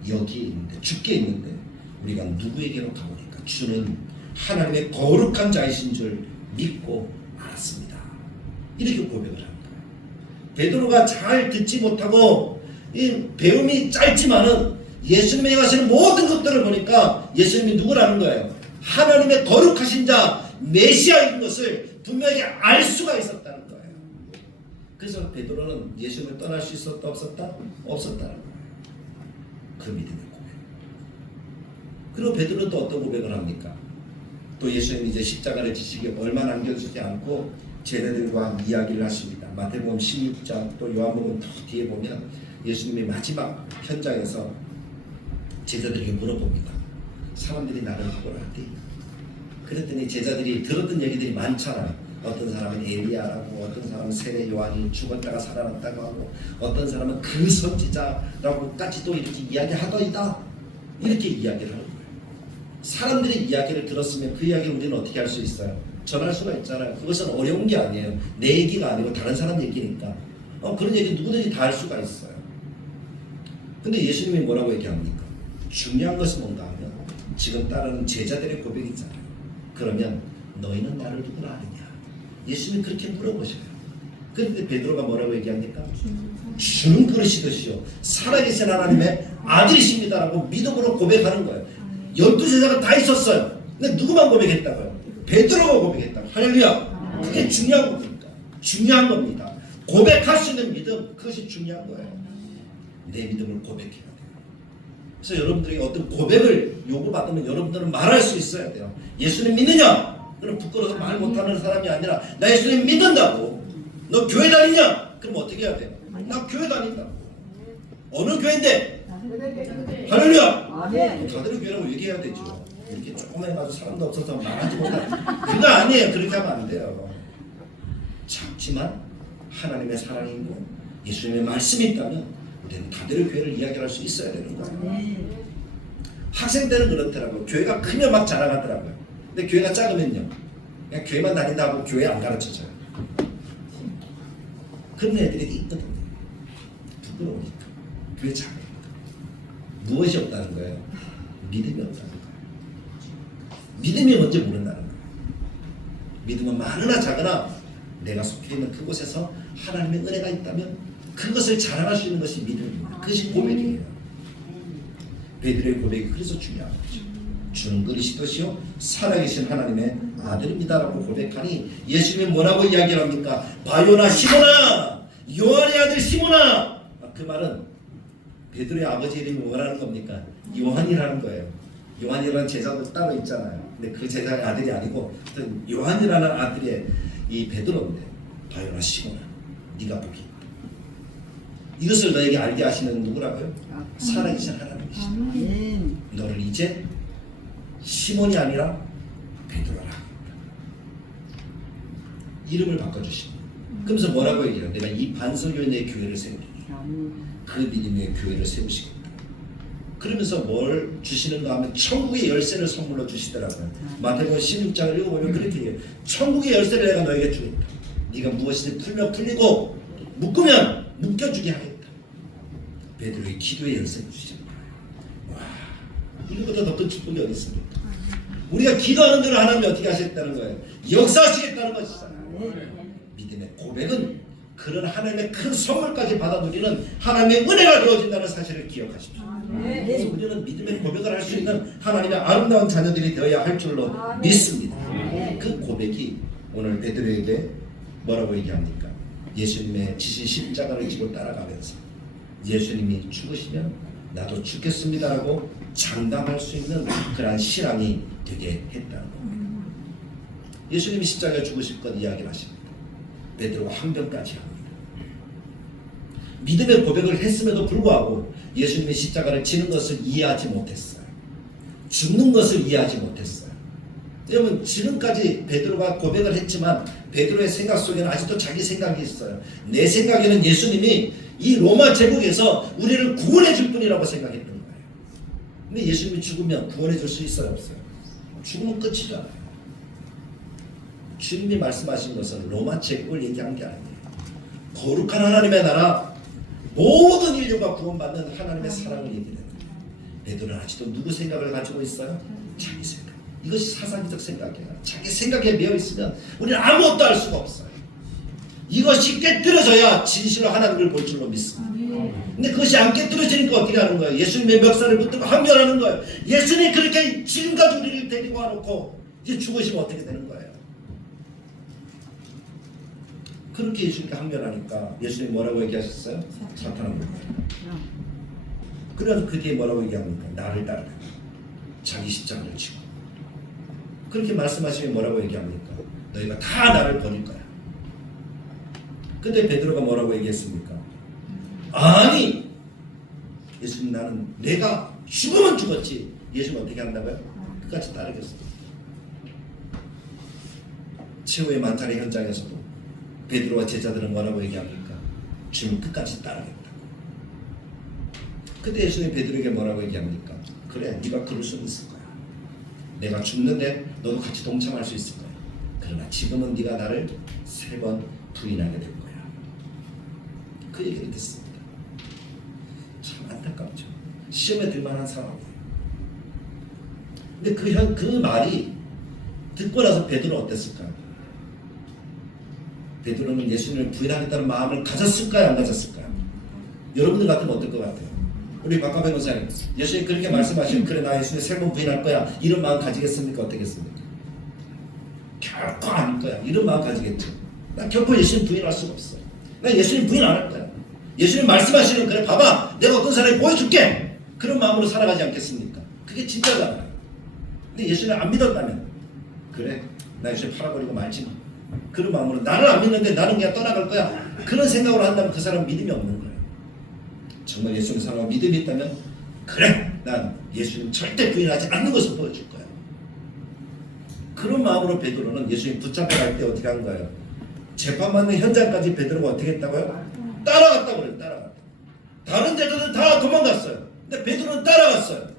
여기에 있는데 주께 있는데 우리가 누구에게로 가보니까 주는 하나님의 거룩한 자이신 줄 믿고 알았습니다. 이렇게 고백을 합니다. 베드로가 잘 듣지 못하고 이 배움이 짧지만은 예수님이 하시는 모든 것들을 보니까 예수님이 누구라는 거예요? 하나님의 거룩하신 자 메시아인 것을 분명히 알 수가 있었다는 거예요. 그래서 베드로는 예수님을 떠날 수 있었다 없었다? 없었다는 거예요. 그 믿음의 고백. 그리고 베드로는 또 어떤 고백을 합니까? 또 예수님이 이제 십자가를 지시기에 얼마 남겨주지 않고 제자들과 이야기를 하십니다. 마태복음 16장 또 요한복음 더 뒤에 보면 예수님이 마지막 현장에서 제자들에게 물어봅니다. 사람들이 나를 누구라 하되? 그랬더니 제자들이 들었던 얘기들이 많잖아요. 어떤 사람은 엘리야라고, 어떤 사람은 세례 요한이 죽었다가 살아났다고 하고, 어떤 사람은 그 선지자라고까지 또 이렇게 이야기하더이다. 이렇게 이야기를 하는 거예요. 사람들의 이야기를 들었으면 그 이야기를 우리는 어떻게 할 수 있어요? 전할 수가 있잖아요. 그것은 어려운 게 아니에요. 내 얘기가 아니고 다른 사람 얘기니까. 그런 얘기 누구든지 다 할 수가 있어요. 근데 예수님이 뭐라고 얘기합니까? 중요한 것은 뭔가 하면 지금 따르는 제자들의 고백이잖아요. 그러면 너희는 나를 누구라 하느냐? 예수님이 그렇게 물어보셔요. 그런데 베드로가 뭐라고 얘기합니까? 주는 그러시듯이요 살아계신 하나님의 아들이십니다라고 믿음으로 고백하는 거예요. 12제자가 다 있었어요. 근데 누구만 고백했다고요? 베드로가 고백했다고. 할렐루야. 그게 중요한 겁니다. 중요한 겁니다. 고백할 수 있는 믿음, 그것이 중요한 거예요. 내 믿음을 고백해야 돼요. 그래서 여러분들에게 어떤 고백을 요구받으면 여러분들은 말할 수 있어야 돼요. 예수님 믿느냐? 그럼 부끄러워서 말 못하는 사람이 아니라 나 예수님 믿는다고. 너 교회 다니냐? 그럼 어떻게 해야 돼요? 나 교회 다닌다고. 어느 교회인데? 할렐루야. 다들 교회라고 얘기해야 되죠. 이렇게 조금만 해가지고 사람도 없어서 말하지 못하는 그거 아니에요. 그렇게 하면 안 돼요. 작지만 하나님의 사랑이 있고 예수님의 말씀이 있다면 우리는 다들 교회를 이야기할 수 있어야 되는 거예요. 학생 때는 그렇더라고요. 교회가 크면 막 자랑하더라고요. 근데 교회가 작으면요 그냥 교회만 다닌다고 교회 안 가르쳐줘요. 그런 애들이 있거든요. 부끄러우니까 교회 작으니까. 무엇이 없다는 거예요? 믿음이 없다는 거예요. 믿음이 뭔지 모른다는 거예요. 믿음은 많으나 작으나 내가 속해 있는 그곳에서 하나님의 은혜가 있다면 그것을 자랑할 수 있는 것이 믿음입니다. 그것이 고백이에요. 베드로의 고백이 그래서 중요한 거죠. 주는 그리스도시요 살아계신 하나님의 아들입니다라고 고백하니 예수님이 뭐라고 이야기를 합니까? 바요나 시몬아, 요한의 아들 시몬아. 그 말은 베드로의 아버지 이름이 뭐라는 겁니까? 요한이라는 거예요. 요한이라는 제자도 따로 있잖아요. 근데 그 제자의 아들이 아니고 요한이라는 아들의 이 베드로인데 바요나 시몬아, 네가 복이 있다. 이것을 너에게 알게 하시는 누구라고요? 살아계신 하나님이시다. 너를 이제 시몬이 아니라 베드로라. 이름을 바꿔주시고 그러면서 뭐라고 얘기해요? 내가 이 반석에 내 교회를 세우리니 그 믿음의 교회를 세우시겠다. 그러면서 뭘 주시는가 하면 천국의 열쇠를 선물로 주시더라고요. 마태복음 16장을 읽어보면 그렇게 얘기해요. 천국의 열쇠를 내가 너에게 주겠다. 네가 무엇이든 풀면 풀리고 묶으면 묶여주게 하겠다. 베드로의 기도의 열쇠를 주시는 거예요. 와, 이거보다 더 큰 축복이 어디 있습니까? 우리가 기도하는 대로 하나님이 어떻게 하셨다는 거예요? 역사하시겠다는 것이잖아요. 믿음의 고백은 그런 하나님의 큰 선물까지 받아들이는 하나님의 은혜가 되어진다는 사실을 기억하십시오. 그래서 우리는 믿음의 고백을 할 수 있는 하나님의 아름다운 자녀들이 되어야 할 줄로 믿습니다. 그 고백이 오늘 베드로에게 뭐라고 얘기합니까? 예수님의 지신 십자가를 지고 따라가면서 예수님이 죽으시면 나도 죽겠습니다라고 장담할 수 있는 그러한 신앙이 되게 했다는 겁니다. 예수님이 십자가에 죽으실 것 이야기를 하십니다. 베드로가 항변까지 합니다. 믿음의 고백을 했음에도 불구하고 예수님이 십자가를 지는 것을 이해하지 못했어요. 죽는 것을 이해하지 못했어요. 여러분, 지금까지 베드로가 고백을 했지만 베드로의 생각 속에는 아직도 자기 생각이 있어요. 내 생각에는 예수님이 이 로마 제국에서 우리를 구원해 줄 분이라고 생각했던 거예요. 근데 예수님이 죽으면 구원해 줄 수 있어요, 없어요? 죽으면 끝이잖아요. 주님이 말씀하신 것은 로마 제국을 얘기한 게 아니에요. 거룩한 하나님의 나라, 모든 인류가 구원받는 하나님의 사랑을 얘기해요. 베드로는 아직도 누구 생각을 가지고 있어요? 자기 생각. 이것이 사상적 생각이에요. 자기 생각에 매여 있으면 우리는 아무것도 할 수가 없어요. 이것이 깨뜨려져야 진실로 하나님을 볼 줄로 믿습니다. 근데 그것이 안 깨뜨려지니까 어떻게 하는 거예요? 예수님의 멱살을 붙들고 항변하는 거예요. 예수님이 그렇게 지금까지 우리를 데리고 와놓고 이제 죽으시면 어떻게 되는 거예요? 그렇게 예수님께 항변하니까 예수님이 뭐라고 얘기하셨어요? 사탄은 뭐예요? 그래서 그 뒤에 뭐라고 얘기합니까? 나를 따르라. 자기 십자가를 지고. 그렇게 말씀하시면 뭐라고 얘기합니까? 너희가 다 나를 버릴 거야. 근데 베드로가 뭐라고 얘기했습니까? 아니, 예수님, 나는 내가 죽으면 죽었지. 예수님 어떻게 한다고요? 끝까지 따르겠습니다. 최후의 만찬의 현장에서도 베드로와 제자들은 뭐라고 얘기합니까? 주님 끝까지 따르겠다. 그때 예수님 베드로에게 뭐라고 얘기합니까? 그래, 네가 그럴 수는 있을 거야. 내가 죽는데 너도 같이 동참할 수 있을 거야. 그러나 지금은 네가 나를 3번 부인하게 될 거야. 그 얘기를 듣습니다. 참 안타깝죠. 시험에 들 만한 상황이에요. 근데 그 말이 듣고 나서 베드로는 어땠을까요? 베드로는 예수님을 부인하겠다는 마음을 가졌을까요? 안 가졌을까요? 여러분들 같으면 어떨 것 같아요? 우리 박가 변호사님, 예수님 그렇게 말씀하시면 그래, 나 예수님 3번 부인할 거야. 이런 마음 가지겠습니까? 어떻겠습니까? 결코 아닐 거야. 이런 마음 가지겠죠. 나 결코 예수님 부인할 수가 없어. 나 예수님 부인 안 할 거야. 예수님 말씀하시는, 그래 봐봐, 내가 어떤 사람이 보여줄게. 그런 마음으로 살아가지 않겠습니까? 그게 진짜잖아요. 근데 예수님 안 믿었다면, 그래, 나 예수님 팔아버리고 말지 마. 그런 마음으로 나를 안 믿는데 나는 그냥 떠나갈 거야. 그런 생각으로 한다면 그 사람은 믿음이 없는 거예요. 정말 예수님 사랑하고 믿음이 있다면, 그래, 난 예수님 절대 부인하지 않는 것을 보여줄 거야. 그런 마음으로 베드로는 예수님 붙잡혀갈 때 어떻게 한 거예요? 재판받는 현장까지 베드로가 어떻게 했다고요? 따라갔다고 그래요. 따라갔다. 다른 제자들은 다 도망갔어요. 근데 베드로는 따라갔어요.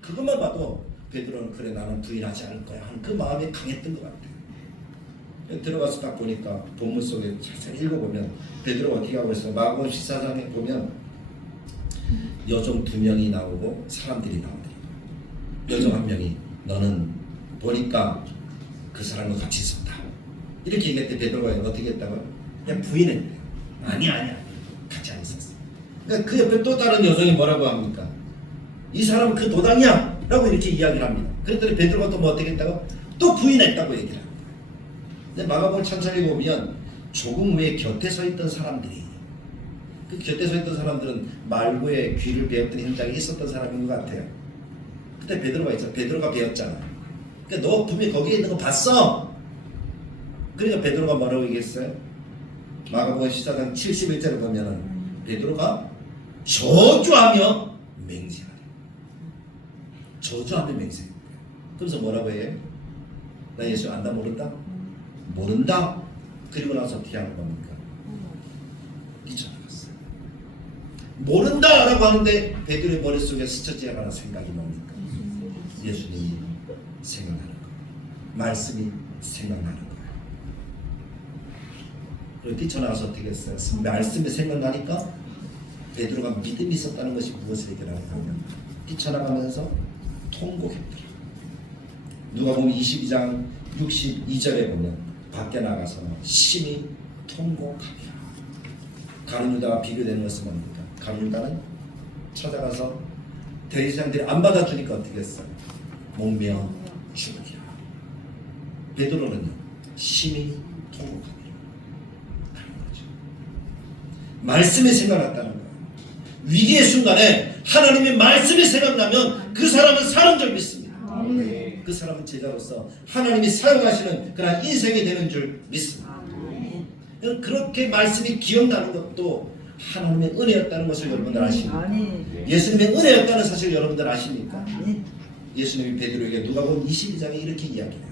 그것만 봐도 베드로는 그래, 나는 부인하지 않을 거야 하는 그 마음이 강했던 것 같아요. 들어가서 딱 보니까 본문 속에 자세히 읽어보면 베드로가 어떻게 하고 있어요? 마가복음 14장에 보면 여종 2명이 나오고 사람들이 나오더라고요. 여종 1명이 너는 보니까 그 사람과 같이 있었다. 이렇게 얘기할 때 베드로가 어떻게 했다고요? 그냥 부인했대요. 아니 같이 안 있었어. 그러니까 그 옆에 또 다른 여종이 뭐라고 합니까? 이 사람은 그 도당이야 라고 이렇게 이야기를 합니다. 그랬더니 베드로가 또 뭐 어떻게 했다고? 또 부인했다고 얘기를 합니다. 근데 마가복음 천천히 보면 조금 후에 곁에 서 있던 사람들이, 그 곁에 서 있던 사람들은 말구에 귀를 베었던 현장에 있었던 사람인 것 같아요. 그때 베드로가 있잖아. 베드로가 베었잖아. 그러니까 너 분명히 거기에 있는 거 봤어. 그러니까 베드로가 뭐라고 얘기했어요? 마가복음 14장 71절을 보면은 베드로가 저주하며 맹세하래. 저주하며 맹세. 그래서 뭐라고 해요? 나 예수 안다 모른다? 모른다. 그리고 나서 어떻게 하는 겁니까? 뛰쳐나갔어요. 모른다라고 하는데 베드로의 머릿속에 스쳐 지나가는 생각이 뭡니까? 예수님이 생각나는 거예요. 말씀이 생각나는 거예요. 그리고 뛰쳐나가서 어떻게 했어요? 말씀이 생각나니까 베드로가 믿음이 있었다는 것이 무엇을 얘기하냐면 뛰쳐나가면서 통곡했더라. 누가복음 22장 62절에 보면 밖에 나가서 심히 통곡하며. 가룟 유다와 비교되는 것은 뭡니까? 가룟 유다는 찾아가서 대제사장들이 안 받아주니까 어떻게 했어요? 목며 죽으리라. 베드로는요 심히 통곡하며 하는 거죠. 말씀이 생각났다는 거예요. 위기의 순간에 하나님의 말씀이 생각나면 그 사람은 사는 줄 믿습니다. 그 사람은 제자로서 하나님이 사용하시는 그런 인생이 되는 줄 믿습니다. 그렇게 말씀이 기억나는 것도 하나님의 은혜였다는 것을 여러분들 아십니까? 예수님의 은혜였다는 사실 여러분들 아십니까? 예수님이 베드로에게 누가복음 22장에 이렇게 이야기해요.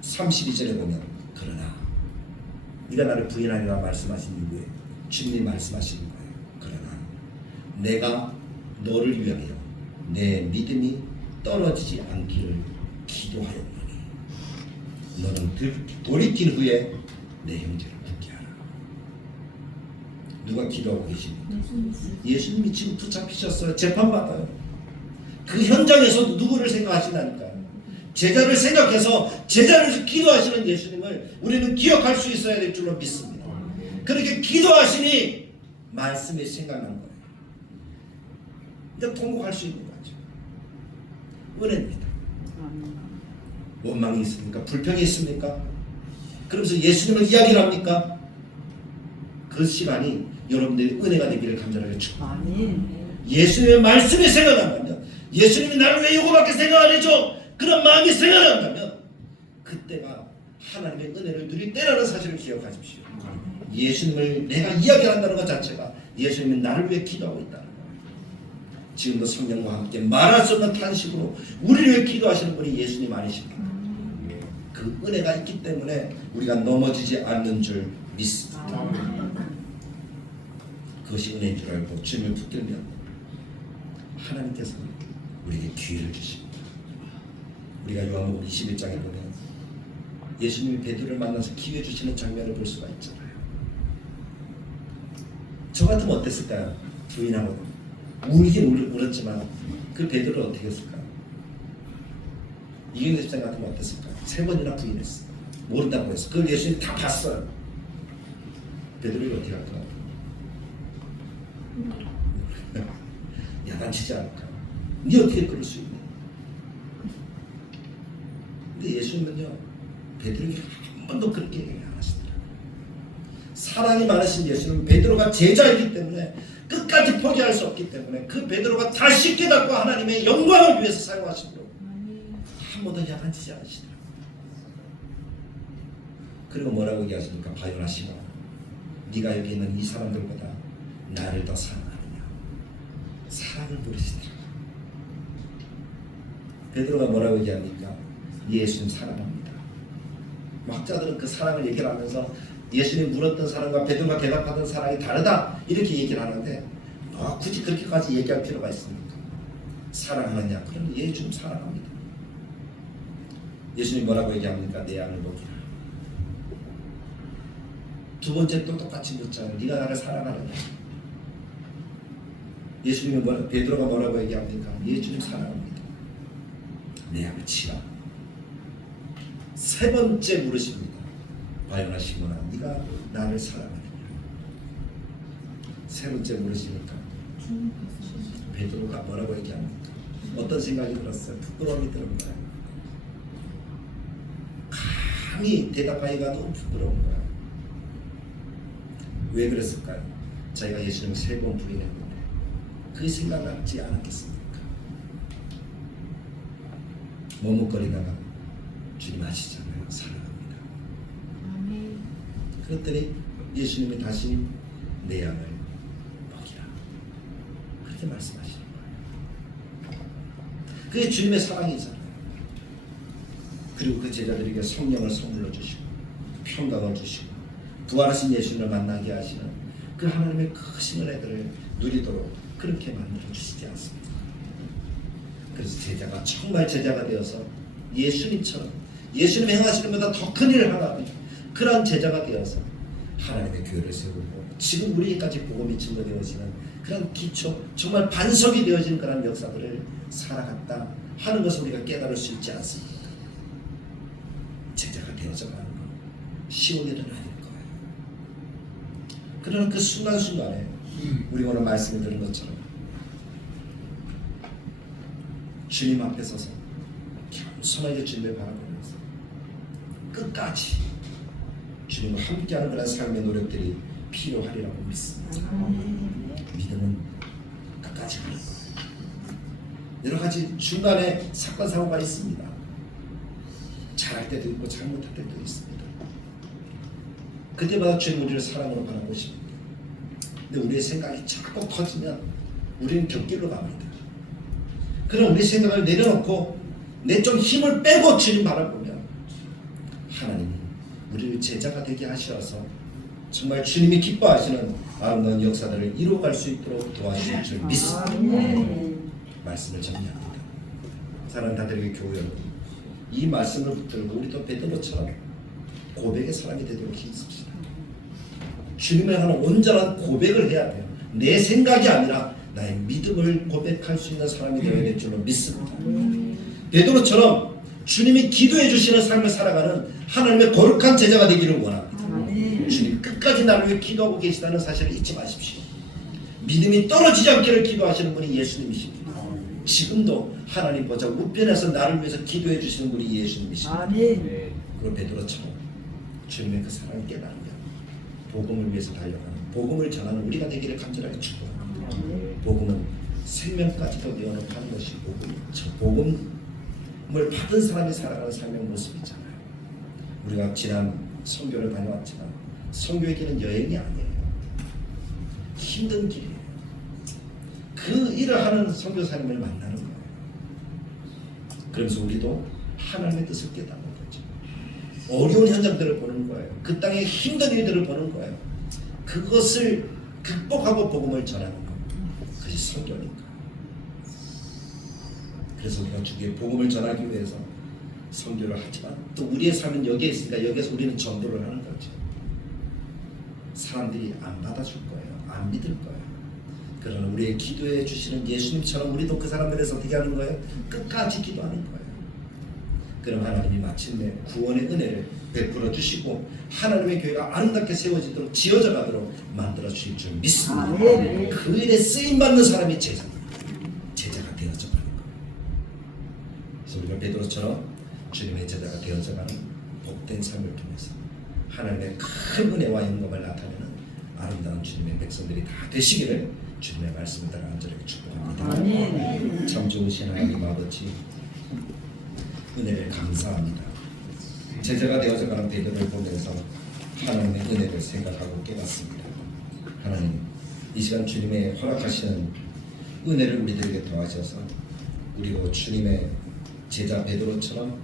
32절에 보면 그러나 네가 나를 부인하리라 말씀하신 이후에 주님이 말씀하시는 거예요. 그러나 내가 너를 위하여 내 믿음이 떨어지지 않기를 기도하였노니 너는 돌이킨 후에 내 형제를 굳게 하라. 누가 기도하고 계십니까? 예수님이 지금 붙잡히셨어요. 재판받아요. 그 현장에서 누구를 생각하시나니까요. 제자를 생각해서 제자를 기도하시는 예수님을 우리는 기억할 수 있어야 될 줄로 믿습니다. 그렇게 기도하시니 말씀이 생각난 거예요. 이제 통곡할 수 있는 거죠. 은혜입니다. 원망이 있습니까? 불평이 있습니까? 그러면서 예수님을 이야기를 합니까? 그 시간이 여러분들의 은혜가 되기를 간절하게 축복합니다. 예수님의 말씀이 생각난다면, 예수님이 나를 왜 이거밖에 생각 안 해줘? 그런 마음이 생각난다면 그때가 하나님의 은혜를 누릴 때라는 사실을 기억하십시오. 예수님을 내가 이야기한다는 것 자체가 예수님이 나를 위해 기도하고 있다는 거예요. 지금도 성령과 함께 말할 수 없는 탄식으로 우리를 위해 기도하시는 분이 예수님 아니십니까? 그 은혜가 있기 때문에 우리가 넘어지지 않는 줄 믿습니다. 그것이 은혜인 줄 알고 주님을 붙들면 하나님께서 우리에게 기회를 주십니다. 우리가 요한복음 21장에 보면 예수님이 베드로를 만나서 기회 주시는 장면을 볼 수가 있잖아요. 저 같으면 어땠을까요? 부인하고 울긴 울었지만 그 베드로를 어떻게 했을까요? 이경재 집사님 같으면 어땠을까요? 3번이나 부인했어요. 모른다고 해서 그걸 예수님이 다 봤어요. 베드로가 어떻게 할까요? 야단치지 않을까요? 네 어떻게 그럴 수 있냐? 근데 예수님은요 베드로에게 한 번도 그렇게 얘기 안 하시더라고요. 사랑이 많으신 예수님은 베드로가 제자이기 때문에 끝까지 포기할 수 없기 때문에 그 베드로가 다시 깨닫고 하나님의 영광을 위해서 사용하시도록 한 번도 야단치지 않으시더라고요. 그리고 뭐라고 얘기하십니까? 바요나 시몬, 네가 여기 있는 이 사람들보다 나를 더 사랑하느냐? 사랑을 부르시더라고요. 베드로가 뭐라고 얘기합니까? 예수님 사랑합니다. 학자들은 그 사랑을 얘기를 하면서 예수님이 물었던 사랑과 베드로가 대답하던 사랑이 다르다 이렇게 얘기를 하는데 굳이 그렇게까지 얘기할 필요가 있습니까? 사랑하느냐? 그럼 예수님 사랑합니다. 예수님이 뭐라고 얘기합니까? 내 양을 먹이라. 두 번째 또 똑같이 묻잖아요. 네가 나를 사랑하느냐? 예수님이 베드로가 뭐라고 얘기합니까? 예수님 사랑합니다. 내 양을 치라. 3번째 물으십니다. 바요나 시몬아, 네가 나를 사랑하느냐? 3번째 물으시니까 베드로가 뭐라고 얘기합니까? 어떤 생각이 들었어요? 부끄러움이 드는 거예요. 감히 대답하기가 너무 부끄러운 거예요. 왜 그랬을까요? 자기가 예수님 3번 부인했는데 그게 생각나지 않았겠습니까? 머뭇거리다가 주님 아시잖아요. 사랑합니다. 그랬더니 예수님이 다시 내 양을 먹이라. 그렇게 말씀하시는 거예요. 그게 주님의 사랑이잖아요. 그리고 그 제자들에게 성령을 선물로 주시고 평강을 주시고 부활하신 예수님을 만나게 하시는 그 하나님의 크신 은혜들을 누리도록 그렇게 만들어 주시지 않습니까? 그래서 제자가 정말 제자가 되어서 예수님처럼 예수님이 행하시는 것보다 더 큰 일을 하는 그런 제자가 되어서 하나님의 교회를 세우고 지금 우리에게까지 복음이 증거되어지는 그런 기초 정말 반석이 되어지는 그런 역사들을 살아갔다 하는 것을 우리가 깨달을 수 있지 않습니까? 되어져가는 거 쉬운 일은 아닐 거예요. 그러나 그 순간순간에 우리 오늘 말씀을 들은 것처럼 주님 앞에 서서 겸손하게 주님을 바라보면서 끝까지 주님과 함께하는 그런 삶의 노력들이 필요하리라고 믿습니다. 믿음은 끝까지 가는 거예요. 여러 가지 중간에 사건 사고가 있습니다. 잘할 때도 있고 잘못할 때도 있습니다. 그때마다 주님 우리를 사랑으로 바라보십니다. 근데 우리의 생각이 자꾸 커지면 우리는 곁길로 갑니다. 그럼 우리 생각을 내려놓고 내 좀 힘을 빼고 주님 바라보면 하나님이 우리를 제자가 되게 하셔서 정말 주님이 기뻐하시는 아름다운 역사들을 이루어갈 수 있도록 도와주실 줄 믿습니다. 말씀을 정리합니다. 사랑하는 다들에게 교회 여러분, 이 말씀을 붙들고 우리도 베드로처럼 고백의 사람이 되도록 힘씁시다. 주님에 관한 온전한 고백을 해야 돼요. 내 생각이 아니라 나의 믿음을 고백할 수 있는 사람이 되어야 될 줄로 믿습니다. 베드로처럼 주님이 기도해 주시는 삶을 살아가는 하나님의 거룩한 제자가 되기를 원합니다. 주님 끝까지 나를 위해 기도하고 계시다는 사실을 잊지 마십시오. 믿음이 떨어지지 않기를 기도하시는 분이 예수님이십니다. 지금도 하나님 보좌 우편에서 나를 위해서 기도해 주시는 분이 예수님이십니다. 그리고 베드로처럼 주님의 그 사랑을 깨달으며 복음을 위해서 달려가는, 복음을 전하는 우리가 되기를 간절하게 축복합니다. 복음은 생명까지도 내어놓는 것이 복음이죠. 복음을 받은 사람이 살아가는 삶의 모습이잖아요. 우리가 지난 선교를 다녀왔지만 선교의 길은 여행이 아니에요. 힘든 길이에요. 그 일을 하는 선교사님을 만나는 거예요. 그러면서 우리도 하나님의 뜻을 깨닫는 거죠. 어려운 현장들을 보는 거예요. 그 땅의 힘든 일들을 보는 거예요. 그것을 극복하고 복음을 전하는 거. 그것이 선교니까. 그래서 우리가 주기에 복음을 전하기 위해서 선교를 하지만 또 우리의 삶은 여기에 있으니까 여기에서 우리는 전도를 하는 거죠. 사람들이 안 받아줄 거예요. 안 믿을 거예요. 그러나 우리의 기도해 주시는 예수님처럼 우리도 그 사람들에서 어떻게 하는 거예요? 끝까지 기도하는 거예요. 그럼 하나님이 마침내 구원의 은혜를 베풀어 주시고 하나님의 교회가 아름답게 세워지도록 지어져 가도록 만들어 주실 줄 믿습니다. 그 일에 쓰임받는 사람이 제자가 되어져 가는 거예요. 그래서 우리가 베드로처럼 주님의 제자가 되어져 가는 복된 삶을 통해서 하나님의 큰 은혜와 영광을 나타내는 아름다운 주님의 백성들이 다 되시기를 주님의 말씀을 따라 간절하게 축복합니다. 참 좋으신 하나님 아버지, 은혜를 감사합니다. 제자가 되어져가는 베드로를 보면서 하나님의 은혜를 생각하고 깨닫습니다. 하나님, 이 시간 주님의 허락하시는 은혜를 우리들에게 더하셔서 우리도 주님의 제자 베드로처럼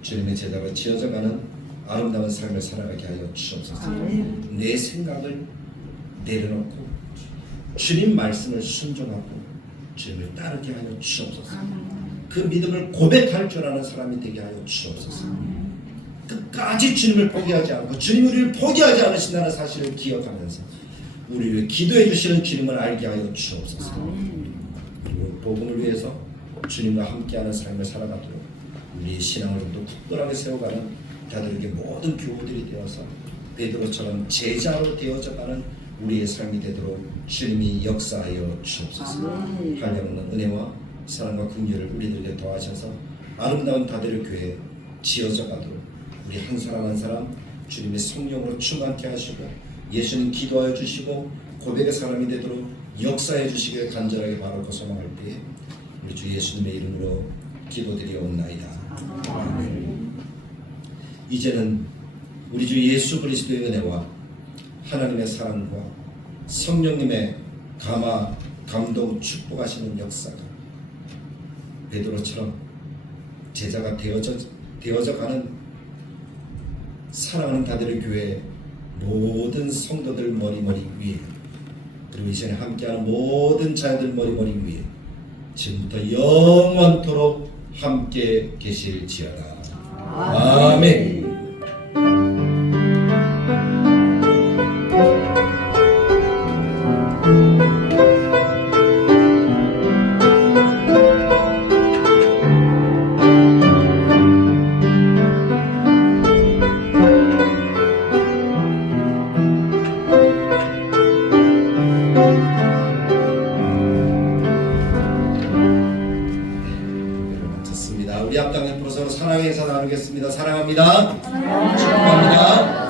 주님의 제자로 지어져가는 아름다운 삶을 살아가게 하여 주옵소서. 내 생각을 내려놓고 주님 말씀을 순종하고 주님을 따르게 하여 주옵소서. 그 믿음을 고백할 줄 아는 사람이 되게 하여 주옵소서. 끝까지 주님을 포기하지 않고 주님 우리를 포기하지 않으신다는 사실을 기억하면서 우리를 기도해 주시는 주님을 알게 하여 주옵소서. 그리고 복음을 위해서 주님과 함께하는 삶을 살아가도록 우리의 신앙을 또 굳건하게 세워가는 다들에게 모든 교우들이 되어서 베드로처럼 제자로 되어져가는 우리의 삶이 되도록 주님이 역사하여 주옵소서. 한량없는 은혜와 사랑과 긍휼을 우리들에게 더하셔서 아름다운 다들의 교회 지어져 가도록 우리 한 사람 한 사람 주님의 성령으로 충만케 하시고 예수님 기도하여 주시고 고백의 사람이 되도록 역사해 주시길 간절하게 바라고 소망할 때에 우리 주 예수님의 이름으로 기도드리옵나이다. 아멘. 이제는 우리 주 예수 그리스도의 은혜와 하나님의 사랑과 성령님의 감화, 감동, 축복하시는 역사가 베드로처럼 제자가 되어져가는 사랑하는 다들의 교회 모든 성도들 머리머리 위에 그리고 이전에 함께하는 모든 자녀들 머리머리 위에 지금부터 영원토록 함께 계실지어다. 아멘. 우리 앞당 옆으로 서로 사랑의 인사 나누겠습니다. 사랑합니다. 축복합니다.